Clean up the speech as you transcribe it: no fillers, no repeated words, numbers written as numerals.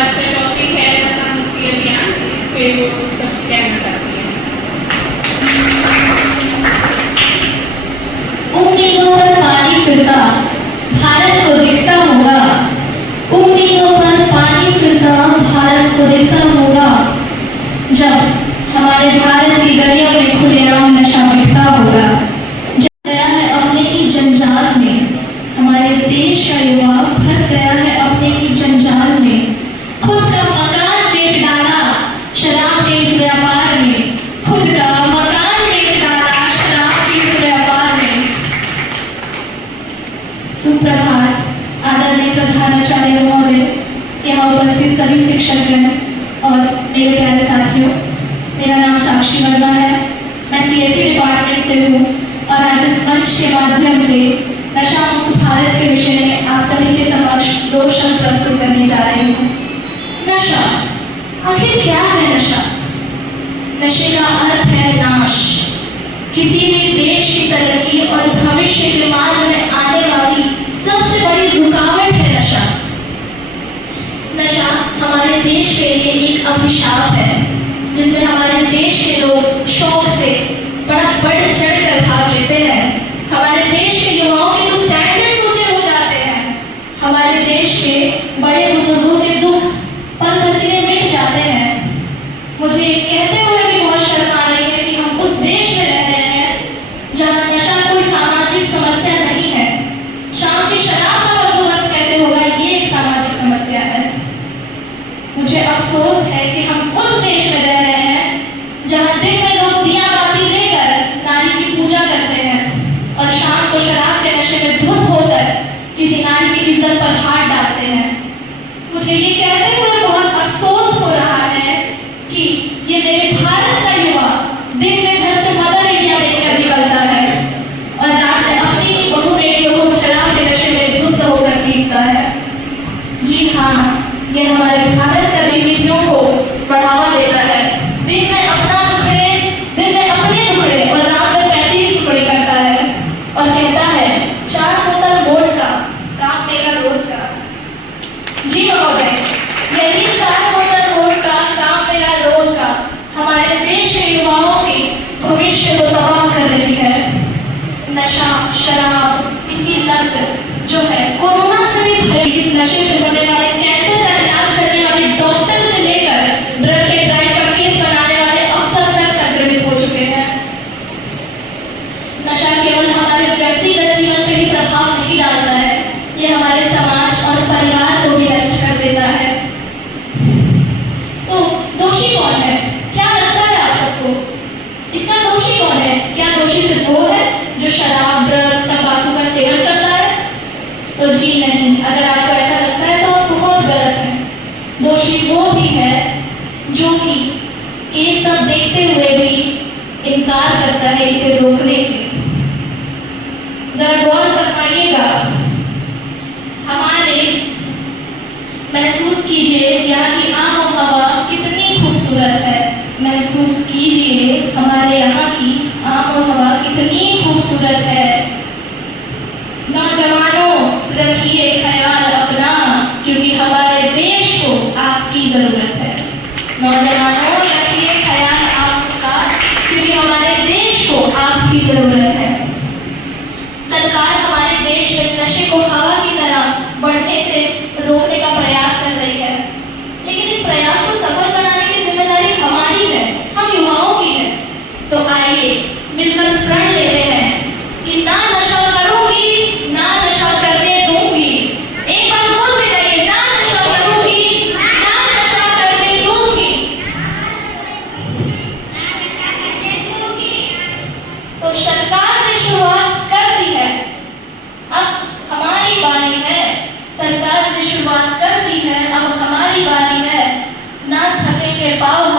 आज का टॉपिक है नशा मुक्ति अभियान, इस पे वो सब कहना चाहती है। उम्मीदों पर पानी फिरता भारत को दिखता होगा, उम्मीदों पर पानी फिरता भारत को दिखता होगा, जब हमारे भारत की गलियों में खुलेआम नशा बिकता होगा। जब गया है अपने ही जंजाल में, हमारे देश का युवा फंस गया है अपने ही जंजाल में, खुद का मकान बेच डाला शराब के इस व्यापार में, खुद का मकान बेच डाला शराब के इस व्यापार में। सुप्रभात आदरणीय प्रधानाचार्य महोदय, यहाँ उपस्थित सभी शिक्षकगण और मेरे प्यारे साथियों, मेरा नाम साक्षी वर्मा है। मैं सीएसई डिपार्टमेंट से हूँ और आज इस मंच के माध्यम से नशा मुक्त भारत के विषय में आप सभी के समक्ष 2 शब्द प्रस्तुत करने जा रही हूँ। नशा, आखिर क्या है नशा? नशे का अर्थ है नाश। किसी भी देश की तरक्की और भविष्य के मार्ग में आने वाली सबसे बड़ी रुकावट है नशा। नशा हमारे देश के लिए एक अभिशाप है, जिसमें हमारे देश के लोग शौक से बड़ा बढ़ चढ़ कर भाग लेते हैं। हमारे देश के युवाओं के तो स्टैंडर्ड्स ऊंचे हो जाते हैं। हमारे देश के बड़े बुजुर्गों के दुख पल भर के लिए मिट जाते हैं। मुझे कहते हुए भी बहुत शर्म आ रही है कि हम उस देश में रह रहे हैं जहाँ नशा कोई सामाजिक समस्या नहीं है। शाम की शराब का बंदोबस्त कैसे होगा, ये एक सामाजिक समस्या है। मुझे अफसोस है कि हम उस देश में रह रहे हैं जहाँ दिन में लोग दिया बाती लेकर नारी की पूजा करते हैं और शाम को शराब के नशे में धुत होकर किसी नारी की इज्जत पर हाथ डालते हैं। मुझे ये कहते हुए बहुत अफसोस हो रहा है कि ये मेरे भारत का युवा दिन में घर से मदर इंडिया देखकर निकलता है और रात में अपनी ही बहू बेटियों को शराब के नशे में धुत होकर पीटता है। जी हाँ, ये हमारे भारत का गतिविधियों को बढ़ावा देता है। दिन में अपने टुकड़े और रात में 35 टुकड़े करता है और कहता है 4 बोतल वोडका काम मेरा रोज का। जी महोदय, यही 4 बोतल वोडका काम मेरा रोज का हमारे देश के युवाओं के भविष्य को तबाह कर रही है। नशा, शराब, इसकी लत जो है कोरोना से भी भय, इस नशे से होने वाले कैंसर का इलाज करने वाले डॉक्टर से लेकर ड्रग के ड्राइव का केस बनाने वाले अफसर तक संक्रमित हो चुके हैं। नशा केवल हमारे व्यक्तिगत जीवन पर ही प्रभाव नहीं डालता है, ये हमारे समाज और परिवार को भी नष्ट कर देता है। तो दोषी कौन है? क्या लगता है आप सबको? इसका दोषी कौन है? क्या दोषी सिर्फ वो है जो शराब, ड्रग्स, तंबाकू का सेवन करता है? तो जी नहीं, अगर आपको ऐसा लगता है तो आप बहुत गलत हैं। दोषी वो भी है जो कि एक सब देखते हुए भी इनकार करता है इसे रोकने से। जरा गौर फरमाइएगा, हमारे महसूस कीजिए यहाँ की आम हवा कितनी खूबसूरत है। महसूस कीजिए हमारे यहाँ की आम हवा कितनी खूबसूरत है। नौजवानों, रखिए ख्याल अपना, क्योंकि हमारे देश को आपकी जरूरत है। नौजवानों, रखिए ख्याल आपका, क्योंकि हमारे देश को आपकी जरूरत है। सरकार हमारे देश में नशे को हवा की तरह बढ़ने से रोकने का प्रयास कर रही है, लेकिन इस प्रयास को सफल बनाने की जिम्मेदारी हमारी है, हम युवाओं की है। तो आइए मिलकर प्रण लेते हैं कि ना नशा करूंगी, ना नशा करने दूंगी। एक बार जोर से कहिए, ना नशा करूंगी, ना नशा करने दूंगी। तो सरकार ने शुरुआत कर दी है, अब हमारी बारी है। सरकार ने शुरुआत कर दी है, अब हमारी बारी है। ना थकेंगे पाँव